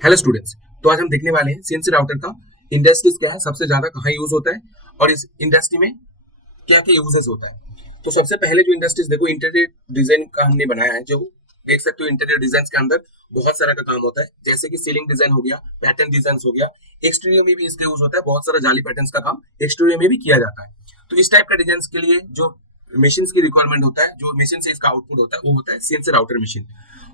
Hello students. तो आज हम देखने वाले हैं सीएनसी राउटर का इंडस्ट्रीज क्या है, सबसे ज्यादा कहाँ यूज होता है और इस इंडस्ट्री में क्या क्या यूजेस होता है। तो सबसे पहले जो इंडस्ट्रीज देखो, इंटीरियर डिजाइन का हमने बनाया है, जो देख सकते हो इंटीरियर डिजाइन के अंदर बहुत सारा का काम होता है, जैसे कि सीलिंग डिजाइन हो गया, पैटर्न डिजाइन हो गया। एक्सटीरियर में भी इसका यूज होता है, बहुत सारा जाली पैटर्न का काम एक्सटीरियर में भी किया जाता है। तो इस टाइप का डिजाइन के लिए जो मशीन की रिक्वायरमेंट होता है, जो मशीन से इसका आउटपुट होता है, वो होता है सीएनसी राउटर मशीन।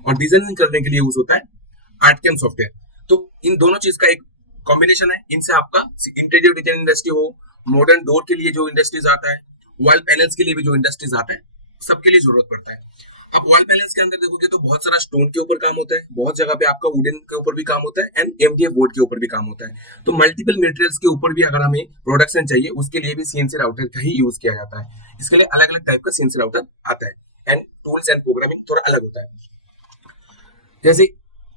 और डिजाइनिंग करने के लिए यूज होता है आर्टकेम सॉफ्टवेयर। तो इन दोनों चीज का एक कॉम्बिनेशन है, इनसे आपका इंटीरियर डिजाइन इंडस्ट्री हो, मॉडर्न डोर के लिए जो इंडस्ट्रीज आता है, वॉल पैनल्स के लिए भी जो इंडस्ट्रीज आता है, सबके लिए जरूरत पड़ता है। आप वॉल पैनल्स के अंदर देखोगे तो बहुत सारा स्टोन के ऊपर काम होता है, बहुत जगह पे आपका वुडन के ऊपर भी काम होता है एंड एमडीएफ बोर्ड के ऊपर भी काम होता है। तो मल्टीपल मटेरियल्स के ऊपर भी अगर हमें प्रोडक्शन चाहिए, उसके लिए भी सीएनसी राउटर का ही यूज किया जाता है। इसके लिए अलग अलग टाइप का सीएनसी राउटर आता है एंड टूल्स एंड प्रोग्रामिंग थोड़ा अलग होता है। जैसे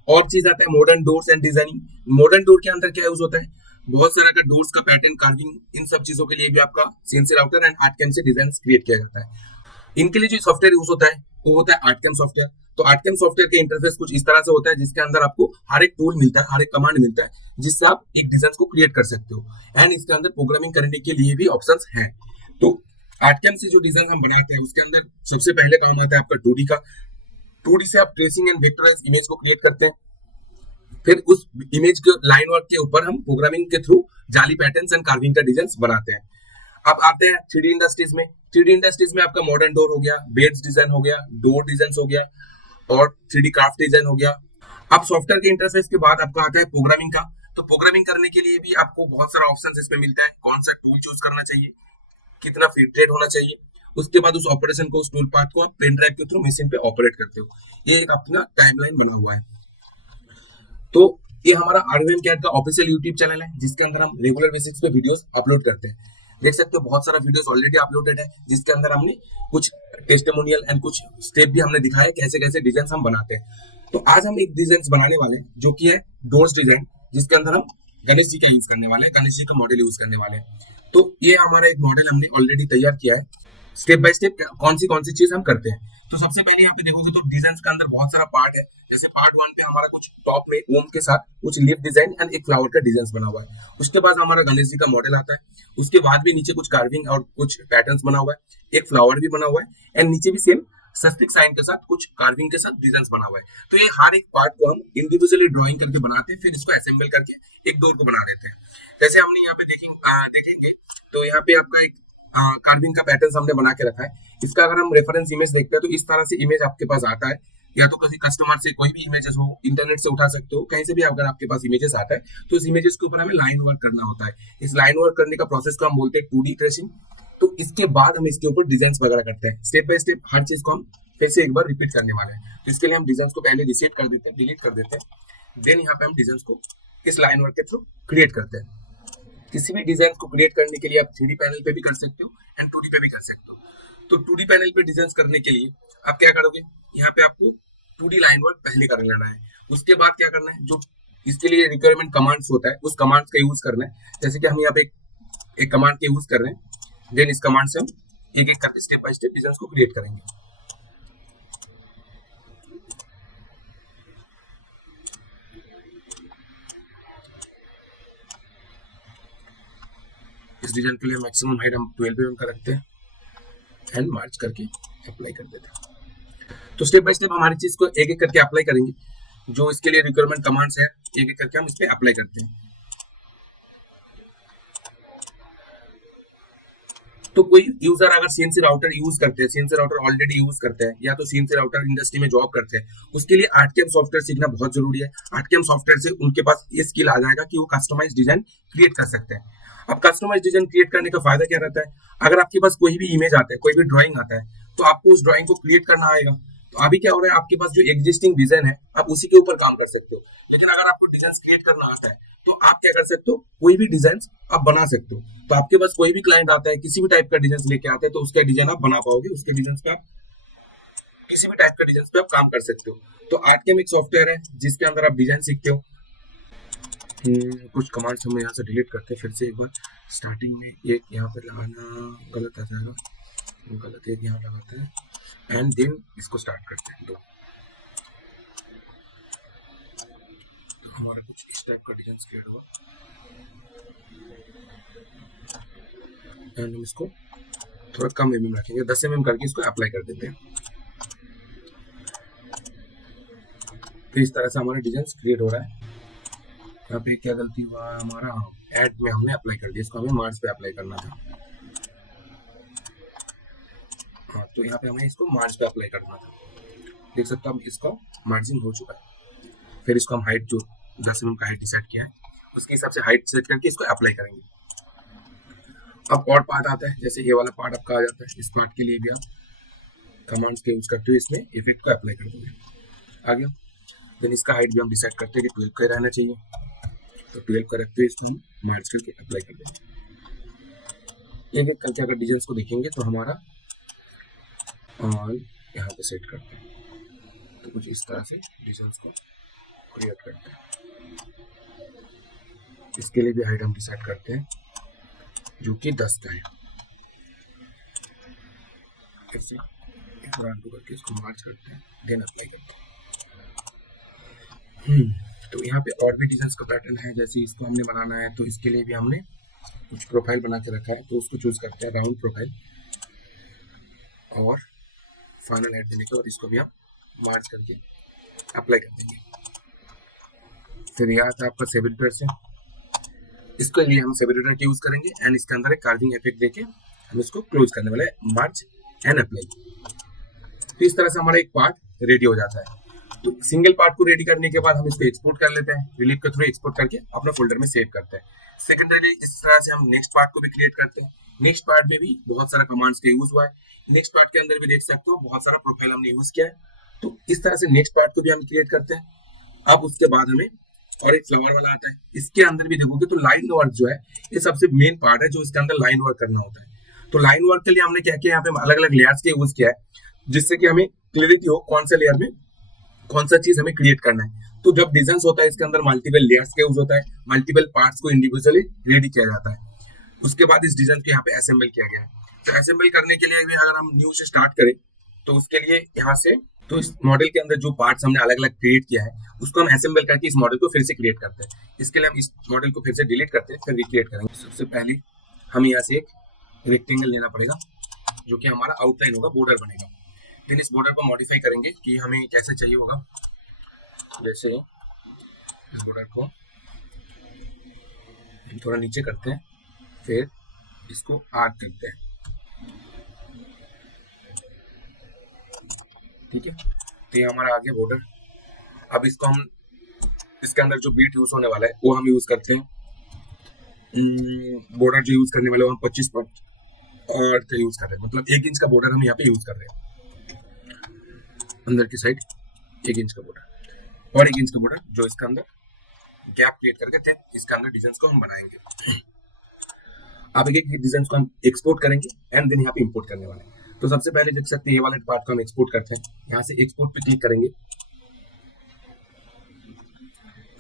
और चीज आता है modern doors and designing. Modern door के अंदर क्या यूज होता है, बहुत सारा का डोर्स का पैटर्न, कार्विंग, इन सब चीजों के लिए भी आपका सीएनसी राउटर एंड आर्टकेम से डिजाइन क्रिएट किया जाता है। इनके लिए जो सॉफ्टवेयर यूज होता है वो होता है आर्टकेम सॉफ्टवेयर। तो आर्टकेम सॉफ्टवेयर का इंटरफेस कुछ इस तरह से होता है, जिसके अंदर आपको हर एक टूल मिलता है, हर एक कमांड मिलता है, जिससे आप एक डिजाइन को क्रिएट कर सकते हो एंड इसके अंदर प्रोग्रामिंग करने के लिए भी ऑप्शंस हैं। तो आर्टकेम से जो डिजाइन हम बनाते हैं, उसके अंदर सबसे पहले काम आता है आपका 2D का। 2D से आप ट्रेसिंग एंड वेक्टराइज इमेज को क्रिएट करते हैं, फिर उस इमेज के लाइन वर्क के ऊपर हम प्रोग्रामिंग के थ्रू जाली पैटर्न्स एंड कार्विंग का डिजाइन बनाते हैं। अब आते हैं 3D इंडस्ट्रीज में। 3D इंडस्ट्रीज में आपका मॉडर्न डोर हो गया, बेड्स डिजाइन हो गया, डोर डिजाइन हो गया और 3D क्राफ्ट डिजाइन हो गया। अब सॉफ्टवेयर के इंटरफेस के बाद आपका आता है प्रोग्रामिंग का। तो प्रोग्रामिंग करने के लिए भी आपको बहुत सारा ऑप्शन इसमें मिलता है, कौन सा टूल चूज करना चाहिए, कितना फिट रेट होना चाहिए। उसके बाद उस ऑपरेशन को, उस टूल पाथ को आप पेन ड्राइव के थ्रू मशीन पे ऑपरेट करते हो। ये एक अपना टाइमलाइन बना हुआ है। तो ये हमारा आरवीएम कैट का ऑफिशियल यूट्यूब चैनल है, जिसके अंदर हम रेगुलर बेसिस पे वीडियोस अपलोड करते हैं। देख सकते हो बहुत सारा वीडियोस ऑलरेडी अपलोडेड है, जिसके अंदर हमने कुछ टेस्टिमोनियल एंड कुछ स्टेप भी हमने दिखाया कैसे कैसे डिजाइन हम बनाते हैं। तो आज हम एक डिजाइन बनाने वाले हैं, जो कि है डोर्स डिजाइन, जिसके अंदर हम गणेश जी का यूज करने वाले हैं, गणेश जी का मॉडल यूज करने वाले हैं। तो ये हमारा एक मॉडल हमने ऑलरेडी तैयार किया है। स्टेप बाय स्टेप कौन सी चीज हम करते हैं। तो सबसे पहले यहाँ पे देखोगे तो डिजाइन के अंदर बहुत सारा पार्ट है। जैसे पार्ट वन पे हमारा कुछ टॉप में ओम के साथ कुछ लीफ डिजाइन एंड एक फ्लावर का डिजाइन बना हुआ है। उसके बाद हमारा गणेश जी का मॉडल आता है। उसके बाद भी नीचे कुछ कार्विंग और कुछ पैटर्न्स बना हुआ है, एक फ्लावर भी बना हुआ है एंड नीचे भी सेम स्वस्तिक साइन के साथ कुछ कार्विंग के साथ डिजाइन बना हुआ है। तो ये हर एक पार्ट को हम इंडिविजुअली ड्राइंग करके बनाते हैं, फिर इसको असेंबल करके एक डोर को बना देते हैं। जैसे हमने यहाँ पे देखेंगे तो यहाँ पे आपका एक कार्विंग का पैटर्न हमने बना के रखा है। इसका अगर हम रेफरेंस इमेज देखते हैं तो इस तरह से इमेज आपके पास आता है, या तो किसी कस्टमर से कोई भी इमेजेस हो, इंटरनेट से उठा सकते हो, कहीं से भी अगर आपके पास इमेजेस आता है तो इस इमेजेस के ऊपर हमें लाइन वर्क करना होता है। इस लाइन वर्क करने का प्रोसेस को हम बोलते हैं 2D ट्रेसिंग। तो इसके बाद हम इसके ऊपर डिजाइन वगैरह करते हैं, स्टेप बाय स्टेप हर चीज को हम फिर से एक बार रिपीट करने वाले हैं। तो इसके लिए हम डिजाइन को पहले रिसेट कर देते हैं, डिलीट कर देते हैं, देन यहाँ पे हम डिजाइन को इस लाइन वर्क के थ्रू क्रिएट करते हैं। किसी भी डिजाइन को क्रिएट करने के लिए आप 3D पैनल पे भी कर सकते हो एंड 2D पे भी कर सकते हो। तो 2D पैनल पे डिजाइन करने के लिए आप क्या करोगे, यहाँ पे आपको 2D लाइन वर्क पहले कर लेना है। उसके बाद क्या करना है, जो इसके लिए रिक्वायरमेंट कमांड्स होता है, उस कमांड्स का यूज करना है। जैसे कि हम यहाँ पे एक कमांड का यूज कर रहे हैं, देन इस कमांड से हम एक एक करके स्टेप बाय स्टेप डिजाइन को क्रिएट करेंगे। इस डिजाइन के लिए मैक्सिमम हाइट हम 12 mm का रखते हैं एंड मार्च करके अप्लाई कर देते हैं। तो स्टेप बाय स्टेप हमारी चीज को एक एक करके अप्लाई करेंगे। जो इसके लिए रिक्वायरमेंट कमांड्स है, एक एक करके हम इस पे अप्लाई करते हैं। तो कोई यूजर अगर सीएनसी राउटर यूज करते हैं, सीएनसी राउटर ऑलरेडी यूज करते हैं, या तो सीएनसी राउटर इंडस्ट्री में जॉब करते हैं, उसके लिए आर्टकेम सॉफ्टवेयर सीखना बहुत जरूरी है। आर्टकेम सॉफ्टवेयर से उनके पास ये स्किल आ जाएगा कि वो कस्टमाइज डिजाइन क्रिएट कर सकते हैं। अब कस्टमाइज डिजाइन क्रिएट करने का फायदा क्या रहता है, अगर आपके पास कोई भी इमेज आता है, कोई भी ड्राइंग आता है, तो आपको उस ड्राइंग को क्रिएट करना आएगा। तो अभी क्या हो रहा है, आपके पास जो एग्जिस्टिंग डिजाइन है आप उसी के ऊपर काम कर सकते हो। लेकिन अगर आपको डिजाइन क्रिएट करना आता है तो आप क्या कर सकते हो, कोई भी डिजाइन आप बना सकते हो। तो आपके पास कोई भी क्लाइंट आता है, किसी भी टाइप का डिजाइन लेके आता है, तो उसका डिजाइन आप बना पाओगे, उसके डिजाइन पे आप किसी भी टाइप का डिजाइन पे आप काम कर सकते हो। तो आर्टकेम एक सॉफ्टवेयर है जिसके अंदर आप डिजाइन सीखते हो। कुछ कमांड्स हम यहाँ से डिलीट करते हैं, फिर से एक बार स्टार्टिंग में एक यहाँ पे लगाना गलत आ जाएगा, गलत एक यहाँ लगाते हैं एंड देन इसको स्टार्ट करते हैं। तो हमारा कुछ इस टाइप का डिजाइन क्रिएट हुआ एंड हम इसको थोड़ा कम mm रखेंगे, 10 mm करके इसको अप्लाई कर देते हैं। तो इस तरह से हमारा डिजाइन क्रिएट हो रहा है। यहाँ पे क्या गलती हुआ हमारा, ऐड में हमने अप्लाई कर दिया, इसको हमें मार्च पे अप्लाई करना था। हाँ, तो यहाँ पे हमें इसको मार्च पे अप्लाई करना था। देख सकते हो अब इसका मार्जिन हो चुका है। फिर इसको हम हाइट जो 10 mm का हाइट डिसाइड किया है उसके हिसाब से हाइट सेट करके इसको अप्लाई करेंगे। अब और पार्ट आता है, जैसे ये वाला पार्ट आपका आ जाता है। इस पार्ट के लिए भी आप कमांड्स के यूज करते हुए इसमें इफेक्ट को अप्लाई कर देंगे। आगे देन इसका हाइट भी हम डिसाइड करते हैं कि 12 का रहना चाहिए, तो 12 का रखते हुए इसको हम मार्च करके अप्लाई कर देंगे। एक एक करके अगर डिजाइन को देखेंगे तो हमारा ऑन यहाँ पे सेट करते हैं, तो कुछ इस तरह से डिजाइन को क्रिएट करते हैं। इसके लिए भी हाइट हम डिसाइड करते हैं जो कि 10 का है। ऐसे करके इसको मार्च करते हैं, देन अप्लाई करते हैं। तो यहाँ पे और भी डिजाइन का पैटर्न है, जैसे इसको हमने बनाना है तो इसके लिए भी हमने कुछ प्रोफाइल बना के रखा है, तो उसको चूज करते हैं राउंड प्रोफाइल और फाइनल हाइट देने के बाद इसको भी हम मार्च करके अप्लाई कर देंगे। फिर यहाँ था आपका सेबरेटर से, इसके लिए हम सेबरेटर का यूज करेंगे एंड इसके अंदर एक कार्विंग इफेक्ट देके हम इसको क्लोज करने वाले हैं, मार्च एंड अप्लाई। तो इस तरह से हमारा एक पार्ट रेडी हो जाता है। तो सिंगल पार्ट को रेडी करने के बाद हम इसको एक्सपोर्ट कर लेते हैं, रिलीफ के थ्रू एक्सपोर्ट करके अपना फोल्डर में सेव करते हैं। सेकेंडरी इस तरह से हम नेक्स्ट पार्ट को भी क्रिएट करते हैं। नेक्स्ट पार्ट में भी बहुत सारा कमांड्स का यूज हुआ है। नेक्स्ट पार्ट के अंदर भी देख सकते हो बहुत सारा प्रोफाइल हमने यूज किया है। तो इस तरह से नेक्स्ट पार्ट को भी हम क्रिएट करते हैं। अब उसके बाद हमें और एक फ्लावर वाला आता है, इसके अंदर भी देखोगे तो लाइन वर्क जो है ये सबसे मेन पार्ट है, जो इसके अंदर लाइन वर्क करना होता है। तो लाइन वर्क के लिए हमने क्या किया, यहाँ पे अलग अलग लेयर्स के यूज किया है, जिससे कि हमें क्लियरिटी हो कौन से लेयर में कौन सा चीज हमें क्रिएट करना है। तो जब डिजाइन होता है इसके अंदर मल्टीपल लेयर्स का यूज होता है, मल्टीपल पार्ट्स को इंडिविजुअली रेडी किया जाता है। उसके बाद इस डिजाइन को यहाँ पे असेंबल किया गया है। तो असेंबल करने के लिए भी अगर हम न्यू से स्टार्ट करें तो उसके लिए यहाँ से, तो इस मॉडल के अंदर जो पार्ट्स हमने अलग अलग क्रिएट किया है उसको हम असेंबल करके इस मॉडल को फिर से क्रिएट करते हैं। इसके लिए हम इस मॉडल को फिर से डिलीट करते हैं, फिर रिक्रिएट करेंगे। सबसे पहले हमें यहाँ से एक रेक्टेंगल लेना पड़ेगा जो कि हमारा आउटलाइन होगा, बॉर्डर बनेगा। फिर इस बॉर्डर को मॉडिफाई करेंगे कि हमें कैसे चाहिए होगा। जैसे इस बॉर्डर को थोड़ा नीचे करते हैं, फिर इसको आर्क करते हैं, ठीक है। तो ये हमारा आ गया बॉर्डर। अब इसको हम इसके अंदर जो बीट यूज होने वाला है वो हम यूज करते हैं। बॉर्डर जो यूज करने वाले हम 25 पर और का यूज कर रहे हैं, मतलब 1 इंच का बॉर्डर हम यहाँ पे यूज कर रहे हैं। अंदर की साइड 1 इंच का बॉर्डर और 1 इंच का बॉर्डर जो इसके अंदर गैप क्रिएट करके थे, इसके अंदर डिजाइन को हम बनाएंगे। अब एक डिजाइन को हम एक्सपोर्ट करेंगे एंड देन यहाँ पे इंपोर्ट करने वाले हैं। तो सबसे पहले देख सकते हैं ये वाले पार्ट को हम एक्सपोर्ट करते हैं। यहाँ से एक्सपोर्ट पे क्लिक करेंगे,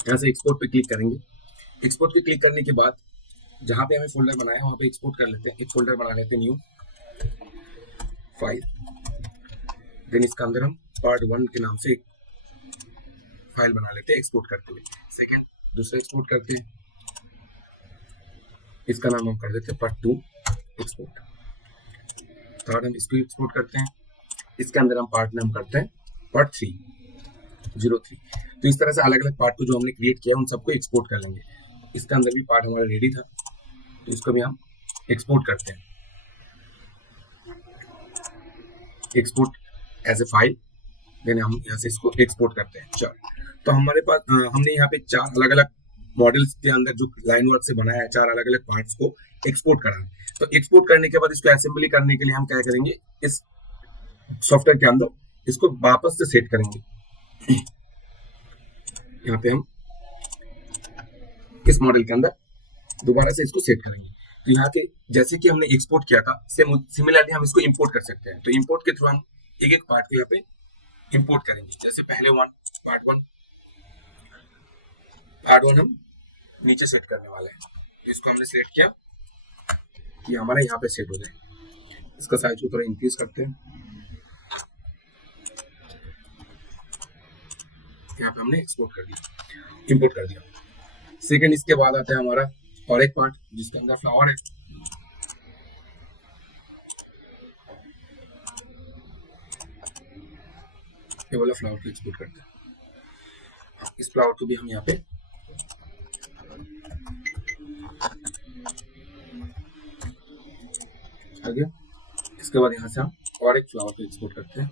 यहाँ से एक्सपोर्ट पे क्लिक करेंगे। एक्सपोर्ट पे क्लिक करने के बाद जहाँ पे हमें फोल्डर बनाया है वहाँ पे एक्सपोर्ट कर लेते हैं। एक फोल्डर बना लेते हैं, न्यू फाइल। देन इसका अंदर हम पार्ट 1 के नाम से एक फाइल बना लेते हैं एक्सपोर्ट करते हुए। सेकेंड दूसरा एक्सपोर्ट करते हैं, इसका नाम हम कर देते हैं पार्ट 2 एक्सपोर्ट। थर्ड हम इसको एक्सपोर्ट करते हैं, इसके अंदर हम पार्ट नाम करते हैं पार्ट 303। तो इस तरह से अलग अलग पार्ट को जो हमने क्रिएट किया उन सबको एक्सपोर्ट कर लेंगे। इसके अंदर भी पार्ट हमारा रेडी था तो इसको भी हम एक्सपोर्ट करते हैं, export as a file. Then हम यहाँ से इसको एक्सपोर्ट करते हैं। चलो, तो हमारे पास हमने यहाँ पे 4 अलग अलग मॉडल्स के अंदर जो लाइन वर्क से बनाया है 4 अलग अलग पार्ट्स को एक्सपोर्ट करा है। तो एक्सपोर्ट करने के बाद इसको असेंबली करने के लिए हम क्या करेंगे, इस सॉफ्टवेयर के अंदर इसको वापस से सेट करेंगे। यहाँ पे हम इस मॉडल के अंदर दोबारा से इसको सेट करेंगे। तो यहाँ के जैसे कि हमने एक्सपोर्ट किया था सिमिलरली हम इसको इंपोर्ट कर सकते हैं। तो इंपोर्ट के थ्रू हम एक एक पार्ट को यहाँ पे इंपोर्ट करेंगे। जैसे पहले पार्ट वन हम नीचे सेट करने वाले हैं। तो इसको हमने सेट किया कि हमारा यहाँ पे सेट हो जाए। इसका साइज को थोड़ा इंक्रीज करते हैं। यहाँ पे हमने एक्सपोर्ट कर दिया, इंपोर्ट कर दिया। सेकंड इसके बाद आता है हमारा और एक पार्ट जिसके अंदर फ्लावर है। ये वाला फ्लावर को एक्सपोर्ट करते हैं। इस फ्लावर को भी हम यहाँ पे आगे, इसके बाद यहाँ से हम और एक फ्लावर को एक्सपोर्ट करते हैं।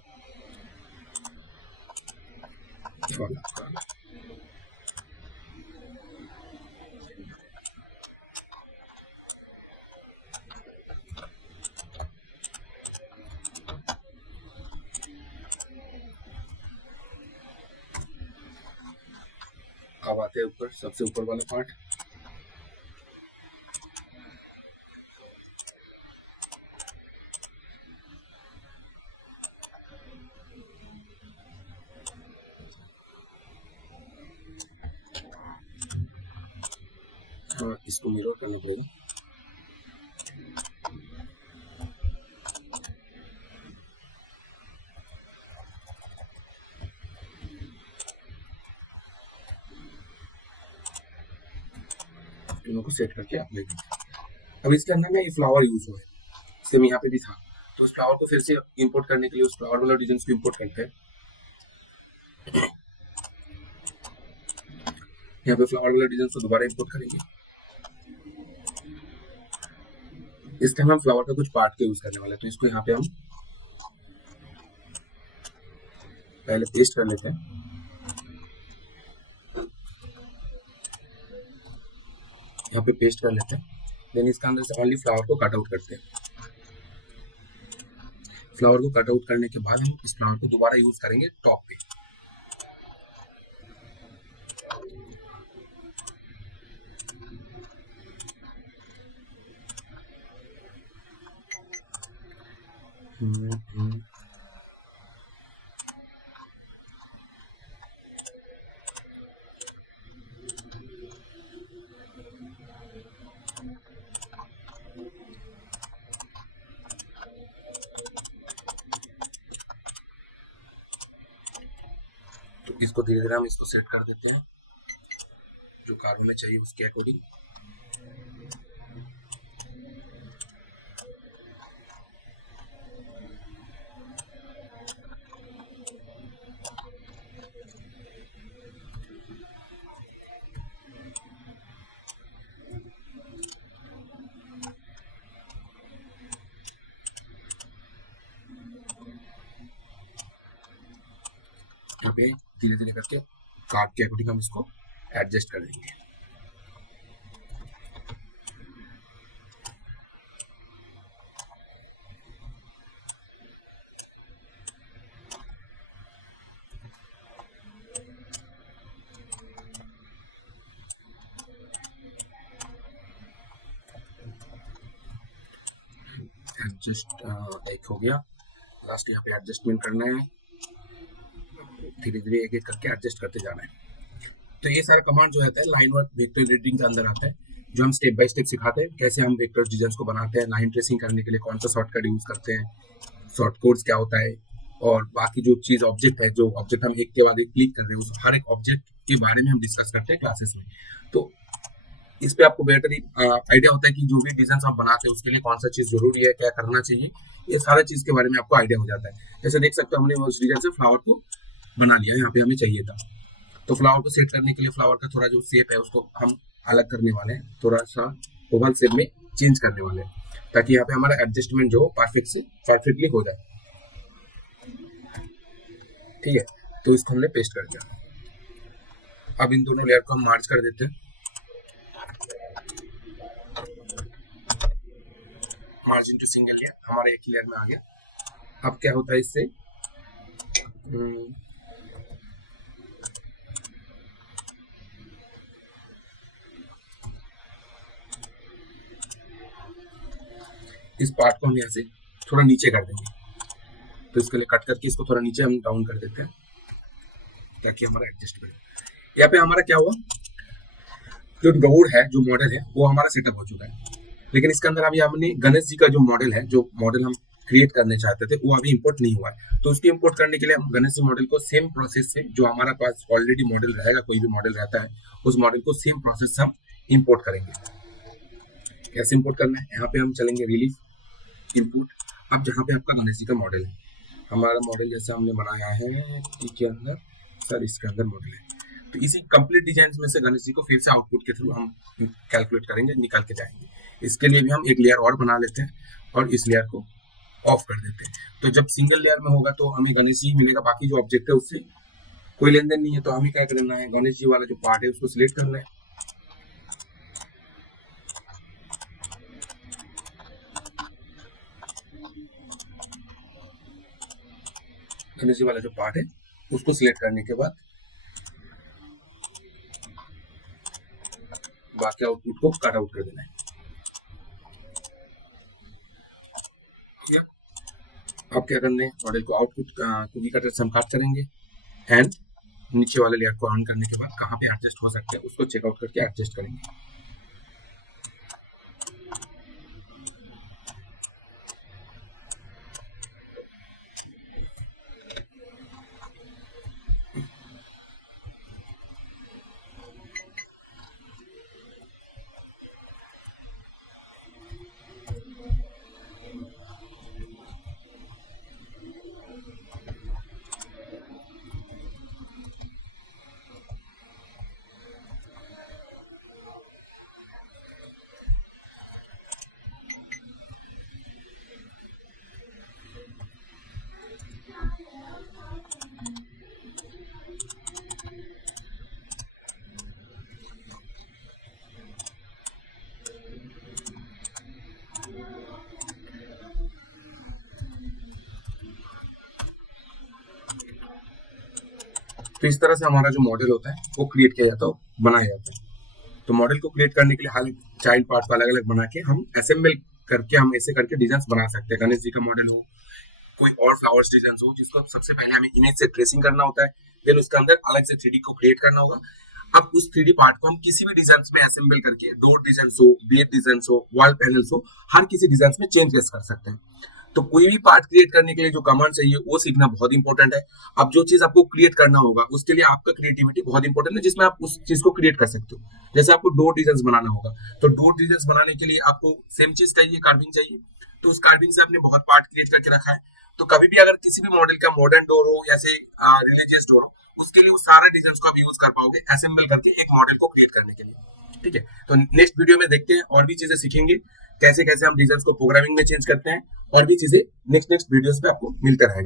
अब आते हैं ऊपर, सबसे ऊपर वाला पार्ट। इसको मिरर करना पड़ेगा। को सेट करके अप्लाई करते। अब इसके अंदर ना ये फ्लावर यूज हुआ है, सेम यहाँ पे भी था, तो उस फ्लावर को फिर से इंपोर्ट करने के लिए उस फ्लावर वाला डिजाइन को इंपोर्ट करते हैं। यहाँ पे फ्लावर वाला डिजाइन को दोबारा इंपोर्ट करेंगे। इस टाइम हम फ्लावर का कुछ पार्ट के यूज करने वाले हैं, तो इसको यहाँ पे हम पहले पेस्ट कर लेते हैं। यहाँ पे पेस्ट कर लेते हैं, देन इसके अंदर से ओनली फ्लावर को कट आउट करते हैं। फ्लावर को कट आउट करने के बाद हम इस फ्लावर को दोबारा यूज करेंगे टॉप पे। तो इसको धीरे धीरे हम इसको सेट कर देते हैं जो कार हमें चाहिए उसके अकॉर्डिंग। यहाँ पे धीरे धीरे करके कार्ड के अकॉर्डिंग हम इसको एडजस्ट कर देंगे। एडजस्ट एक हो गया, लास्ट यहाँ पे एडजस्टमेंट करना है, धीरे धीरे एक एक करके एडजस्ट करते जाना है। तो ये सारा कमांड जो आता है लाइन वर्क वेक्टर रीडिंग के अंदर आता है, जो हम स्टेप बाय स्टेप सिखाते हैं कैसे हम वेक्टर डिजाइन को बनाते हैं, लाइन ट्रेसिंग करने के लिए कौन सा शॉर्टकट यूज करते हैं, शॉर्ट कोड्स क्या होता है, और बाकी जो चीज ऑब्जेक्ट है, जो ऑब्जेक्ट हम एक के बाद एक क्लिक कर रहे हैं, उस हर एक ऑब्जेक्ट के बारे में हम डिस्कस करते हैं क्लासेस में। तो इस पे आपको बेटर आइडिया होता है कि जो भी डिजाइन आप बनाते हैं उसके लिए कौन सा चीज जरूरी है, क्या करना चाहिए, ये सारा चीज के बारे में आपको आइडिया हो जाता है। जैसे देख सकते हो हमने उस डिजाइन से फ्लावर को बना लिया, यहाँ पे हमें चाहिए था। तो फ्लावर को सेट करने के लिए फ्लावर का थोड़ा जो शेप है उसको हम अलग करने वाले हैं, थोड़ा सा ओवल शेप में चेंज करने वाले हैं, ताकि यहाँ पे हमारा एडजस्टमेंट जो परफेक्टली हो जाए। ठीक है, तो इसको हमने पेस्ट कर दिया। अब इन दोनों लेयर को हम मार्च कर देते हैं। मार्जिन टू सिंगल लेयर हमारे एक लेयर में आ गया। अब क्या होता है इससे, इस पार्ट को हम यहाँ से थोड़ा नीचे कर देंगे, तो इसके लिए कट करके इसको थोड़ा नीचे हम डाउन कर देते हैं ताकि हमारा एडजस्ट करे। यहाँ पे हमारा क्या हुआ, जो रोड है, जो मॉडल है वो हमारा सेटअप हो चुका है, लेकिन इसके अंदर अभी हमने गणेश जी का जो मॉडल है, जो मॉडल हम क्रिएट करने चाहते थे वो अभी इंपोर्ट नहीं हुआ है। तो उसको इंपोर्ट करने के लिए हम गणेश जी मॉडल को सेम प्रोसेस से, जो हमारा पास ऑलरेडी मॉडल रहेगा, कोई भी मॉडल रहता है, उस मॉडल को सेम प्रोसेस से हम इंपोर्ट करेंगे। कैसे इंपोर्ट करना है, यहाँ पे हम चलेंगे रिलीफ इंपोर्ट। अब जहाँ पे आपका गणेश जी का मॉडल है, हमारा मॉडल जैसा हमने बनाया है टी के अंदर, सर इसके अंदर मॉडल है, तो इसी कंप्लीट डिजाइन में से गणेश जी को फिर से आउटपुट के थ्रू हम कैलकुलेट करेंगे, निकाल के जाएंगे। इसके लिए भी हम एक लेयर और बना लेते हैं और इस लेयर को ऑफ कर देते हैं। तो जब सिंगल लेयर में होगा तो हमें गणेश जी मिलेगा, बाकी जो ऑब्जेक्ट है उससे कोई लेन देन नहीं है। तो हमें क्या करना है, गणेश जी वाला जो पार्ट है उसको सिलेक्ट करना है, गणेश जी वाला जो पार्ट है उसको सिलेक्ट करने के बाद बाकी आउटपुट को कट आउट कर देना है। अब क्या करना है, मॉडल को आउटपुट कुकी कटर से हम काट करेंगे एंड नीचे वाले लेयर को ऑन करने के बाद कहाँ पे एडजस्ट हो सकते हैं उसको चेकआउट करके एडजस्ट करेंगे। तो इस तरह से हमारा जो मॉडल होता है वो क्रिएट किया जाता है, बनाया जाता है। तो मॉडल को क्रिएट करने के लिए हाल चाइल्ड पार्ट को अलग अलग बना के हम असेंबल करके हम ऐसे करके डिजाइन बना सकते हैं। गणेश जी का मॉडल हो, कोई और फ्लावर्स डिजाइन हो, जिसको सबसे पहले हमें इमेज से ट्रेसिंग करना होता है, देन उसके अंदर अलग से 3D को क्रिएट करना होगा। अब उस 3D पार्ट को हम किसी भी डिजाइन में असेंबल करके डोर डिजाइन हो, बेड डिजाइन हो, वॉल पैनल्स हो, हर किसी डिजाइन में चेंज कर सकते हैं। तो कोई भी पार्ट क्रिएट करने के लिए जो कमांड चाहिए वो सीखना बहुत इंपॉर्टेंट है। अब जो चीज आपको क्रिएट करना होगा उसके लिए आपका क्रिएटिविटी बहुत इंपॉर्टेंट है, जिसमें आप उस चीज को क्रिएट कर सकते हो। जैसे आपको डोर डिजाइन बनाना होगा, तो डोर डिजाइन बनाने के लिए आपको सेम चीज चाहिए, कार्विंग चाहिए। तो उस कार्विंग से आपने बहुत पार्ट क्रिएट करके रखा है। तो कभी भी अगर किसी भी मॉडल का मॉडर्न डोर हो या रिलीजियस डोर हो, उसके लिए उस सारा डिजाइन को आप यूज कर पाओगे असेंबल करके एक मॉडल को क्रिएट करने के लिए। ठीक है, तो नेक्स्ट वीडियो में देखते हैं और भी चीजें सीखेंगे, कैसे कैसे हम डिजाइन को प्रोग्रामिंग में चेंज करते हैं, और भी चीजें नेक्स्ट वीडियोस पे आपको मिलता रहेगा।